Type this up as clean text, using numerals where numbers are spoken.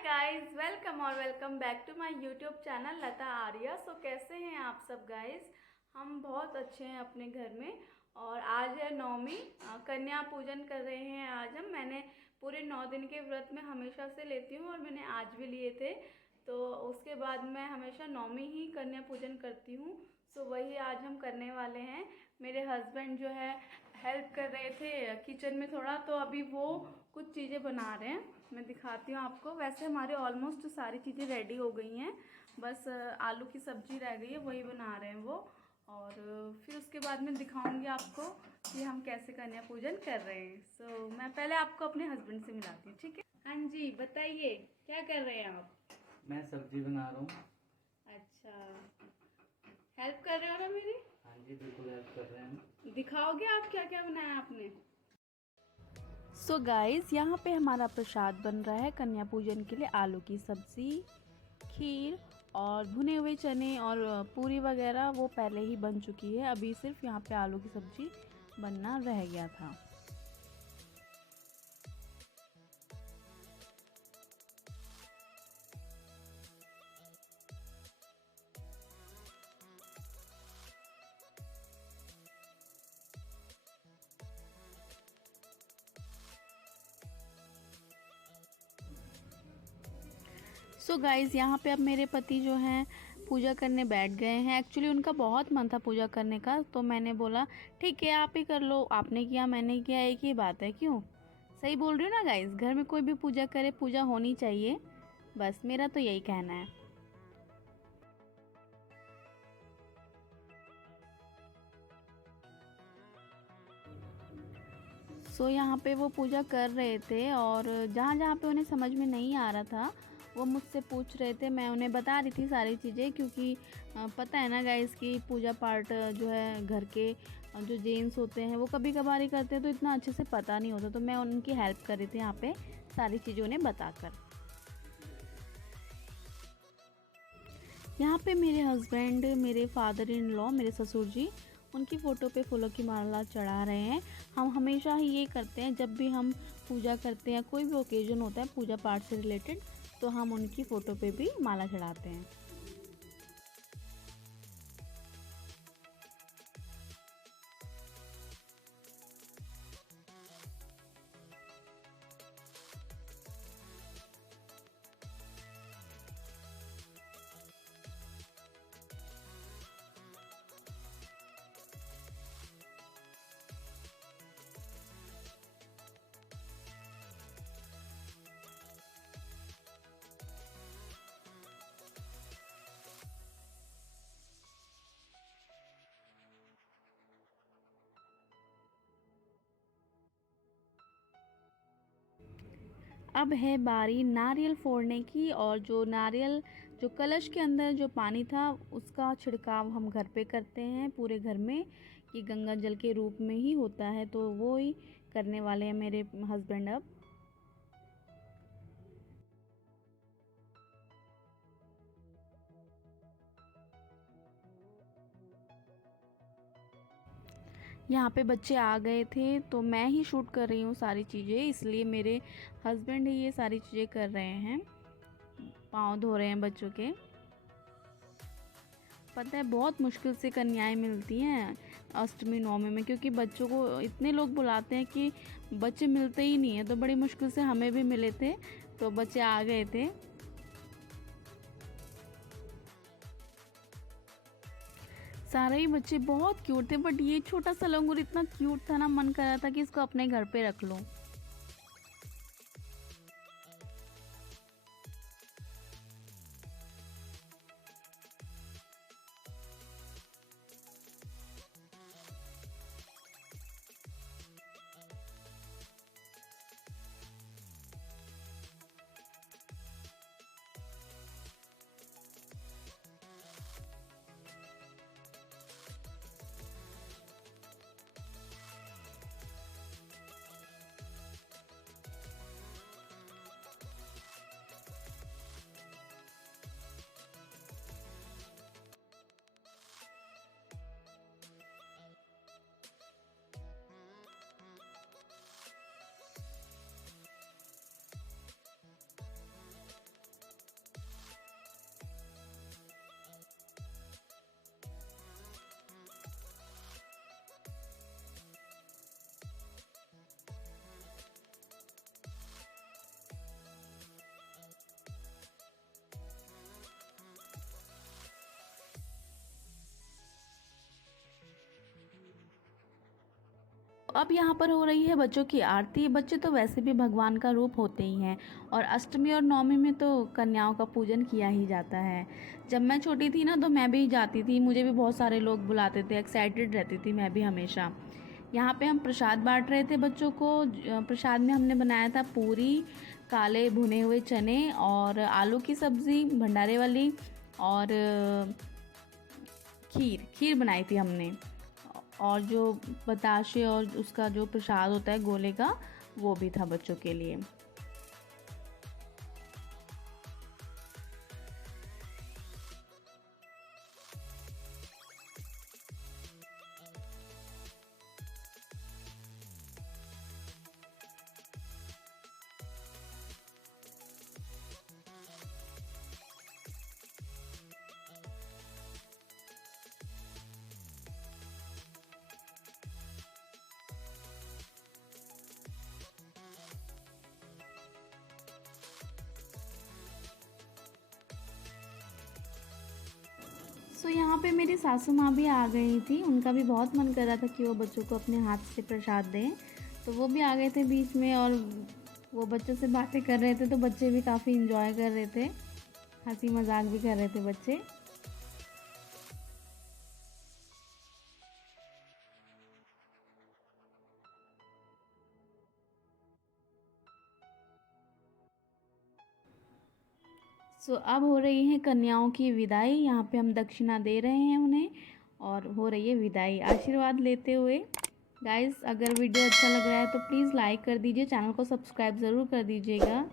Guys, welcome और welcome back to my YouTube channel Lata Arya. So कैसे हैं आप सब गाइस? हम बहुत अच्छे हैं अपने घर में। और आज है नवमी, कन्या पूजन कर रहे हैं आज हम। मैंने पूरे 9 दिन के व्रत में हमेशा से लेती हूँ और मैंने आज भी लिए थे। तो उसके बाद मैं हमेशा नवमी ही कन्या पूजन करती हूँ। सो वही आज हम करने वाले हैं। मेरे हस्बैंड जो है हेल्प कर रहे थे किचन में थोड़ा, तो अभी वो कुछ चीज़ें बना रहे हैं। मैं दिखाती हूँ आपको। वैसे हमारे ऑलमोस्ट सारी चीज़ें रेडी हो गई हैं, बस आलू की सब्जी रह गई है, वही बना रहे हैं वो। और फिर उसके बाद मैं दिखाऊंगी आपको कि हम कैसे कन्या पूजन कर रहे हैं। सो मैं पहले आपको अपने हस्बैंड से मिलाती हूँ, ठीक है? हाँ जी, बताइए क्या कर रहे हैं आप? मैं सब्जी बना रहा हूँ। अच्छा, हेल्प कर रहे हो ना मेरी? हाँ जी, बिल्कुल हेल्प कर रहे हैं। दिखाओगे आप क्या क्या बनाया आपने? सो गाइस, यहाँ पे हमारा प्रसाद बन रहा है कन्या पूजन के लिए। आलू की सब्जी, खीर और भुने हुए चने और पूरी वगैरह वो पहले ही बन चुकी है। अभी सिर्फ यहाँ पे आलू की सब्जी बनना रह गया था। सो गाइज़, यहाँ पे अब मेरे पति जो हैं पूजा करने बैठ गए हैं। एक्चुअली उनका बहुत मन था पूजा करने का, तो मैंने बोला ठीक है आप ही कर लो। आपने किया मैंने किया, एक ही बात है, क्यों? सही बोल रही हूँ ना गाइज़? घर में कोई भी पूजा करे, पूजा होनी चाहिए। बस मेरा तो यही कहना है। सो यहाँ पे वो पूजा कर रहे थे और जहाँ जहाँ पे उन्हें समझ में नहीं आ रहा था वो मुझसे पूछ रहे थे। मैं उन्हें बता रही थी सारी चीज़ें, क्योंकि पता है ना गाइस कि पूजा पाठ जो है घर के जो जेंट्स होते हैं वो कभी कभार ही करते हैं, तो इतना अच्छे से पता नहीं होता। तो मैं उनकी हेल्प कर रही थी यहाँ पे सारी चीज़ें उन्हें बताकर। यहाँ पे मेरे हस्बैंड, मेरे फादर इन लॉ, मेरे ससुर जी उनकी फ़ोटो पे फूलों की माला चढ़ा रहे हैं। हम हमेशा ही ये करते हैं, जब भी हम पूजा करते हैं, कोई भी ओकेजन होता है पूजा पाठ से रिलेटेड, तो हम उनकी फ़ोटो पे भी माला चढ़ाते हैं। अब है बारी नारियल फोड़ने की, और जो नारियल, जो कलश के अंदर जो पानी था उसका छिड़काव हम घर पे करते हैं पूरे घर में। ये गंगा जल के रूप में ही होता है, तो वो ही करने वाले हैं मेरे हस्बैंड अब। यहाँ पे बच्चे आ गए थे तो मैं ही शूट कर रही हूँ सारी चीज़ें, इसलिए मेरे हस्बैंड ही ये सारी चीज़ें कर रहे हैं। पाँव धो रहे हैं बच्चों के। पता है बहुत मुश्किल से कन्याएं मिलती हैं अष्टमी नवमी में, क्योंकि बच्चों को इतने लोग बुलाते हैं कि बच्चे मिलते ही नहीं है। तो बड़ी मुश्किल से हमें भी मिले थे, तो बच्चे आ गए थे। सारे ही बच्चे बहुत क्यूट थे, बट ये छोटा सा लंगूर इतना क्यूट था ना, मन कर रहा था कि इसको अपने घर पे रख लूं। अब यहाँ पर हो रही है बच्चों की आरती। बच्चे तो वैसे भी भगवान का रूप होते ही हैं और अष्टमी और नवमी में तो कन्याओं का पूजन किया ही जाता है। जब मैं छोटी थी ना तो मैं भी जाती थी, मुझे भी बहुत सारे लोग बुलाते थे, एक्साइटेड रहती थी मैं भी हमेशा। यहाँ पे हम प्रसाद बांट रहे थे बच्चों को। प्रसाद में हमने बनाया था पूरी, काले भुने हुए चने और आलू की सब्ज़ी भंडारे वाली, और खीर बनाई थी हमने। और जो बताशे और उसका जो प्रसाद होता है गोले का, वो भी था बच्चों के लिए। यहाँ पे मेरी सासू माँ भी आ गई थी। उनका भी बहुत मन कर रहा था कि वो बच्चों को अपने हाथ से प्रसाद दें, तो वो भी आ गए थे बीच में और वो बच्चों से बातें कर रहे थे। तो बच्चे भी काफ़ी इंजॉय कर रहे थे, हंसी मजाक भी कर रहे थे बच्चे। अब हो रही है कन्याओं की विदाई। यहाँ पे हम दक्षिणा दे रहे हैं उन्हें और हो रही है विदाई आशीर्वाद लेते हुए। गाइस, अगर वीडियो अच्छा लग रहा है तो प्लीज़ लाइक कर दीजिए, चैनल को सब्सक्राइब ज़रूर कर दीजिएगा।